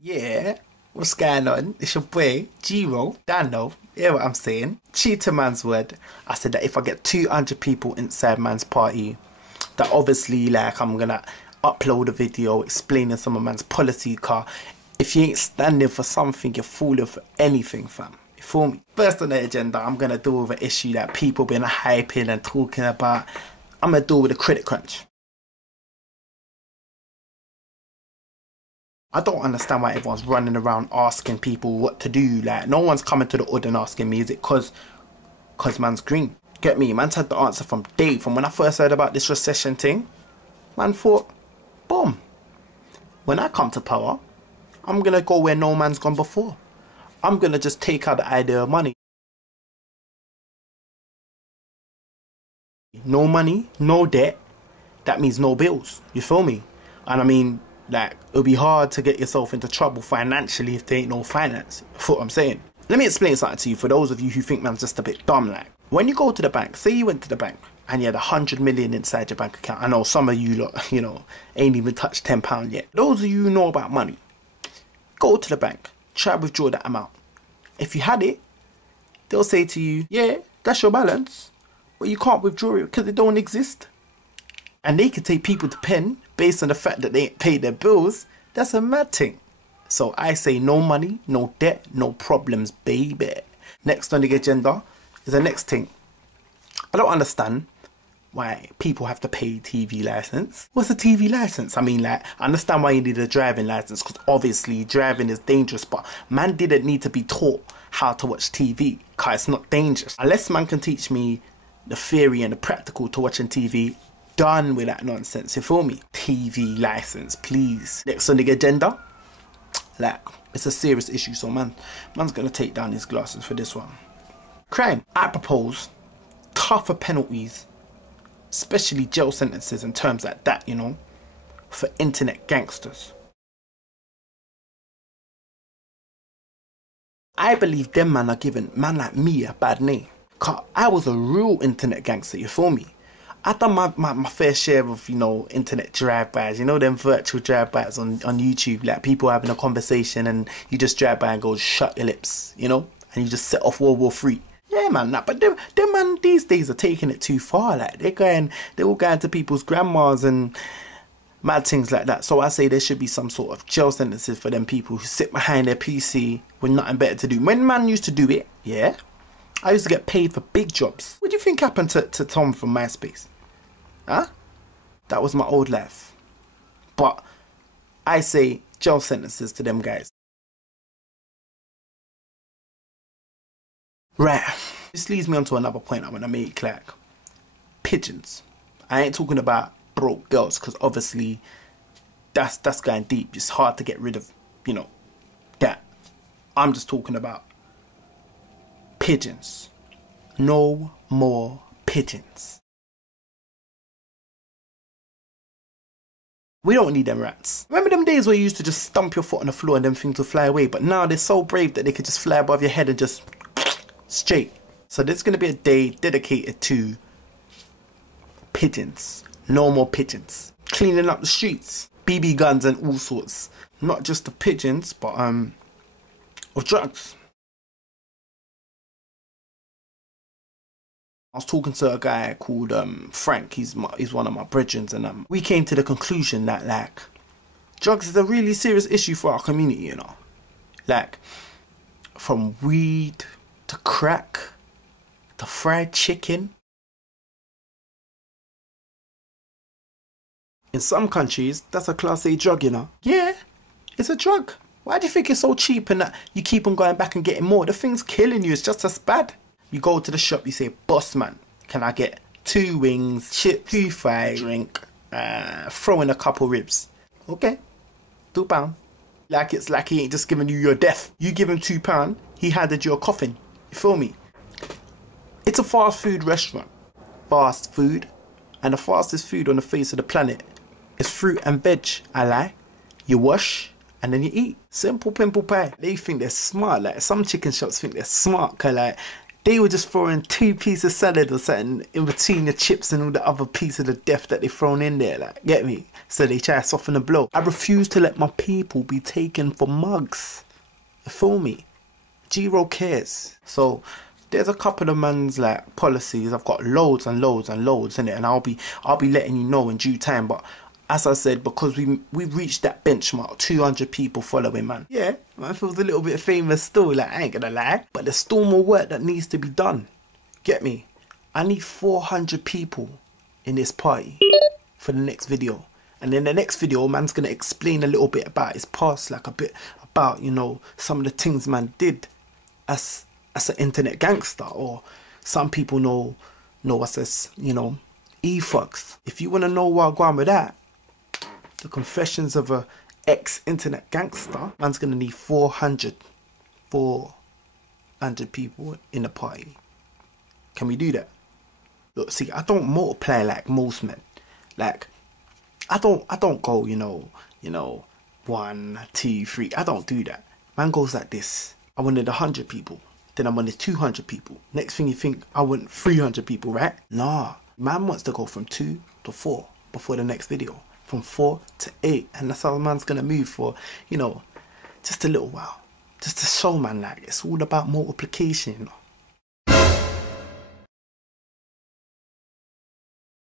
Yeah, what's going on? It's your boy, Geero, Dano, hear what I'm saying? True to man's word, I said that if I get 200 people inside man's party, that obviously like I'm gonna upload a video explaining some of man's policy car. If you ain't standing for something, you're fooling for anything, fam. You feel me? First on the agenda, I'm gonna deal with an issue that people been hyping and talking about. I'm gonna deal with the credit crunch. I don't understand why everyone's running around asking people what to do. Like, no one's coming to the hood and asking me, is it cause man's green? Get me? Man's had the answer from day. From when I first heard about this recession thing, man thought, boom. When I come to power, I'm gonna go where no man's gone before. I'm gonna just take out the idea of money. No money, no debt, that means no bills. You feel me? And I mean, like, it'll be hard to get yourself into trouble financially if there ain't no finance. You feel what I'm saying? Let me explain something to you for those of you who think man's just a bit dumb. Like, when you go to the bank, say you went to the bank and you had 100 million inside your bank account. I know some of you lot, you know, ain't even touched £10 yet. Those of you who know about money, go to the bank, try to withdraw that amount. If you had it, they'll say to you, yeah, that's your balance, but you can't withdraw it because it don't exist. And they can take people to pen based on the fact that they ain't paid their bills. That's a mad thing. So I say no money, no debt, no problems, baby. Next on the agenda is the next thing. I don't understand why people have to pay TV license. What's a TV license? I mean, like, I understand why you need a driving license because obviously driving is dangerous, but man didn't need to be taught how to watch TV because it's not dangerous. Unless man can teach me the theory and the practical to watching TV, done with that nonsense, you feel me? TV license, please. Next on the agenda, like, it's a serious issue, so man's gonna take down his glasses for this one. Crime. I propose tougher penalties, especially jail sentences and terms like that, you know, for internet gangsters. I believe them man are giving man like me a bad name. Cause I was a real internet gangster, you feel me? I done my fair share of, you know, internet drive-bys, you know, them virtual drive-bys on YouTube, like people having a conversation and you just drive by and go, shut your lips, you know, and you just set off World War III. Yeah, man, nah, but them man these days are taking it too far. Like, they're all going to people's grandmas and mad things like that. So I say there should be some sort of jail sentences for them people who sit behind their PC with nothing better to do. When man used to do it, yeah, I used to get paid for big jobs. What do you think happened to Tom from MySpace? Huh? That was my old life. But I say jail sentences to them guys. Right. This leads me on to another point I want to make, like pigeons. I ain't talking about broke girls because obviously that's going deep. It's hard to get rid of, you know, that. I'm just talking about pigeons. No more pigeons. We don't need them rats. Remember them days where you used to just stomp your foot on the floor and them things would fly away? But now they're so brave that they could just fly above your head and just straight. So there's going to be a day dedicated to pigeons. No more pigeons. Cleaning up the streets. BB guns and all sorts. Not just the pigeons, but of drugs. I was talking to a guy called Frank. He's one of my brethren, and we came to the conclusion that, like, drugs is a really serious issue for our community, you know. Like, from weed to crack to fried chicken. In some countries, that's a Class A drug, you know. Yeah, it's a drug. Why do you think it's so cheap and that you keep on going back and getting more? The thing's killing you. It's just as bad. You go to the shop, you say, boss man, can I get 2 wings, chips, 2 fries, drink, throw in a couple ribs? Okay, £2. Like it's like he ain't just giving you your death. You give him £2, he handed you a coffin. You feel me? It's a fast food restaurant. Fast food. And the fastest food on the face of the planet is fruit and veg. I lie. You wash and then you eat. Simple pimple pie. They think they're smart. Like, some chicken shops think they're smart, cause like They were just throwing 2 pieces of salad or something in between the chips and all the other pieces of death that they thrown in there, like, get me? So they try to soften the blow. I refuse to let my people be taken for mugs. You feel me? Geero cares. So there's a couple of man's like policies. I've got loads and loads and loads in it, and I'll be letting you know in due time. But as I said, because we've reached that benchmark, 200 people following, man. Yeah, man feels a little bit famous still, like, I ain't gonna lie. But there's still more work that needs to be done. Get me? I need 400 people in this party for the next video. And in the next video, man's gonna explain a little bit about his past, like a bit about, you know, some of the things man did as an internet gangster, or some people know us as, you know, E-Thugs. If you wanna know where I'm going with that, the confessions of a ex-internet gangster, man's gonna need 400 people in the party. Can we do that? Look, see, I don't multiply like most men. Like, I don't go, you know, 1, 2, 3. I don't do that. Man goes like this. I wanted 100 people. Then I wanted 200 people. Next thing you think, I want 300 people, right? Nah, man wants to go from 2 to 4 before the next video. From 4 to 8. And that's how man's gonna move for, you know, just a little while. Just to show man, like, it's all about multiplication, you know.